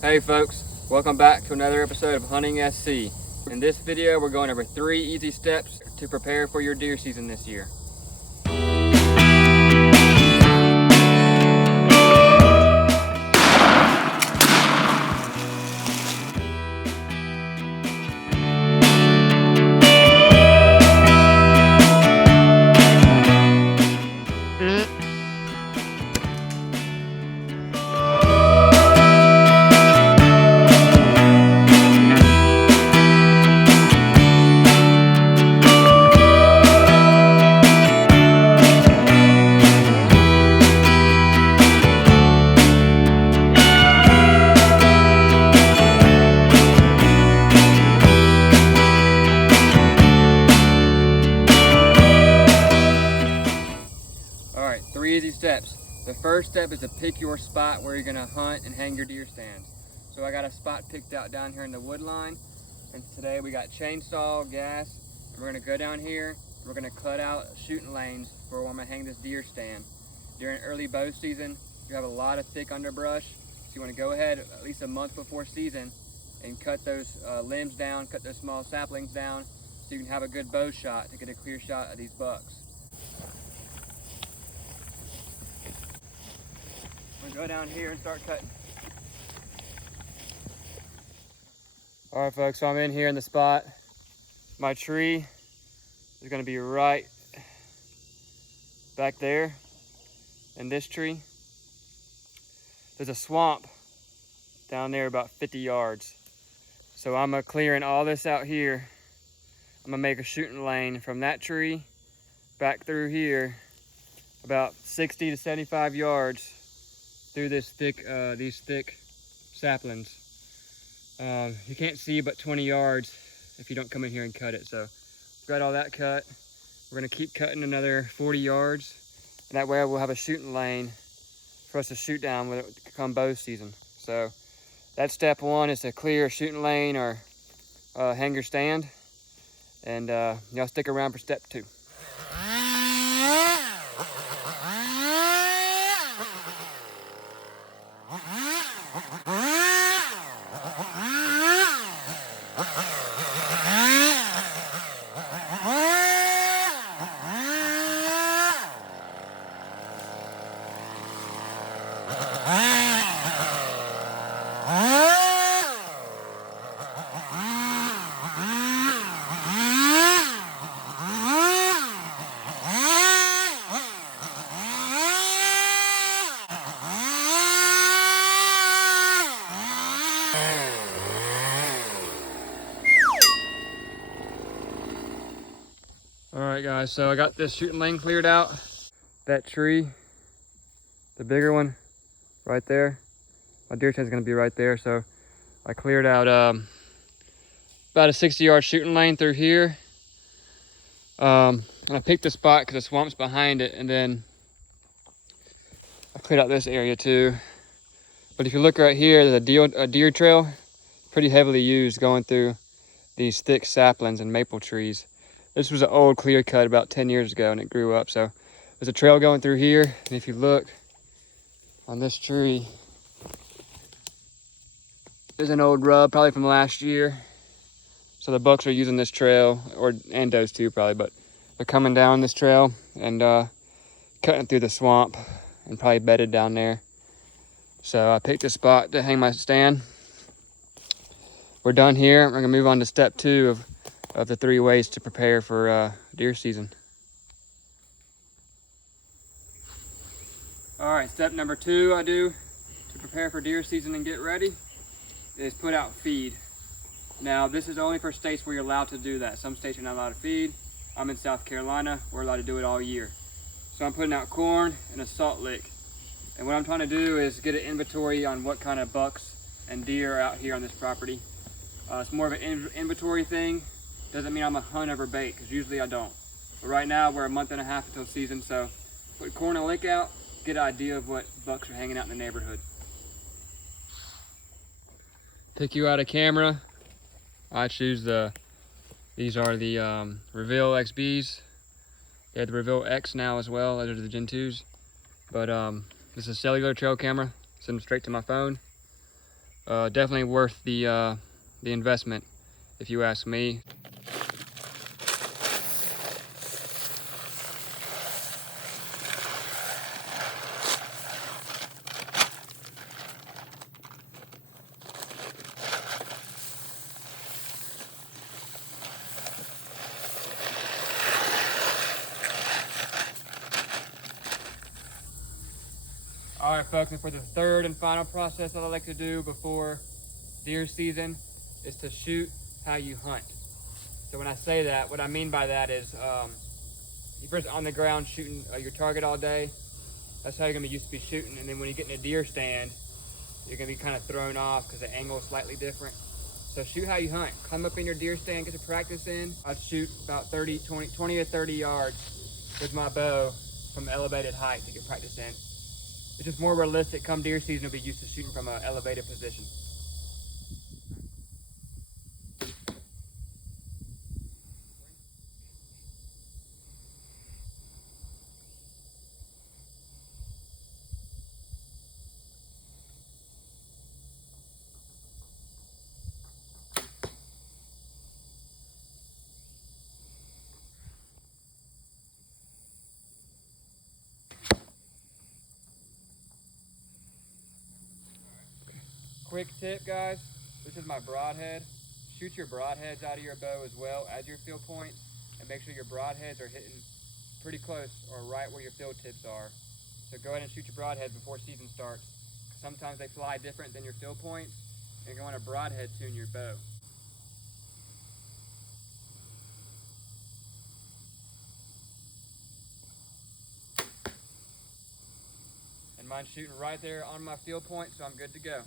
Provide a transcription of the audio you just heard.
Hey folks, welcome back to another episode of Hunting SC. In this video, we're going over 3 easy steps to prepare for your deer season this year. Alright, 3 easy steps. The first step is to pick your spot where you're going to hunt and hang your deer stands. So I got a spot picked out down here in the wood line, and today we got chainsaw, gas, and we're going to go down here and we're going to cut out shooting lanes for where I'm going to hang this deer stand. During early bow season, you have a lot of thick underbrush, so you want to go ahead at least a month before season and cut those limbs down, cut those small saplings down, so you can have a good bow shot to get a clear shot of these bucks. I'm gonna go down here and start cutting. All right, folks, so I'm in here in the spot. My tree is gonna be right back there in this tree. There's a swamp down there about 50 yards. So I'm clearing all this out here. I'm gonna make a shooting lane from that tree back through here about 60 to 75 yards through this these thick saplings. You can't see but 20 yards if you don't come in here and cut it. So got all that cut. We're gonna keep cutting another 40 yards. And that way we'll have a shooting lane for us to shoot down when it come bow season. So that's step 1, is to clear a shooting lane or hang your stand. And y'all stick around for step 2. All right, guys, so I got this shooting lane cleared out. That tree, the bigger one right there, my deer stand is gonna be right there. So I cleared out about a 60-yard shooting lane through here. And I picked the spot because the swamp's behind it, and then I cleared out this area too. But if you look right here, there's a deer trail, pretty heavily used going through these thick saplings and maple trees. This was an old clear cut about 10 years ago, and it grew up. So there's a trail going through here. And if you look on this tree, there's an old rub probably from last year. So the bucks are using this trail, and does too probably, but they're coming down this trail and cutting through the swamp and probably bedded down there. So I picked a spot to hang my stand. We're done here. We're gonna move on to step 2 of the 3 ways to prepare for deer season. All right, step number 2 I do to prepare for deer season and get ready is put out feed. Now, this is only for states where you're allowed to do that. Some states are not allowed to feed. I'm in South Carolina. We're allowed to do it all year. So I'm putting out corn and a salt lick. And what I'm trying to do is get an inventory on what kind of bucks and deer are out here on this property. It's more of an inventory thing. Doesn't mean I'm a hunt over bait, because usually I don't. But right now we're a month and a half until season, so put corn and lick out, get an idea of what bucks are hanging out in the neighborhood. Pick you out a camera. I choose these are the Reveal XBs. They have the Reveal X now as well. Those are the Gen 2s. But this is a cellular trail camera. Send them straight to my phone. Definitely worth the investment, if you ask me. All right, folks, and for the third and final process that I like to do before deer season is to shoot how you hunt. So when I say that, what I mean by that is you're first on the ground shooting your target all day. That's how you're gonna be used to be shooting. And then when you get in a deer stand, you're gonna be kind of thrown off because the angle is slightly different. So shoot how you hunt. Climb up in your deer stand, get your practice in. I'd shoot about 20 to 30 yards with my bow from elevated height to get practice in. It's just more realistic. Come deer season, you'll be used to shooting from an elevated position. Quick tip, guys. This is my broadhead. Shoot your broadheads out of your bow as well as your field points, and make sure your broadheads are hitting pretty close or right where your field tips are. So go ahead and shoot your broadheads before season starts. Sometimes they fly different than your field points, and you're going to broadhead tune your bow. And mine's shooting right there on my field point, so I'm good to go.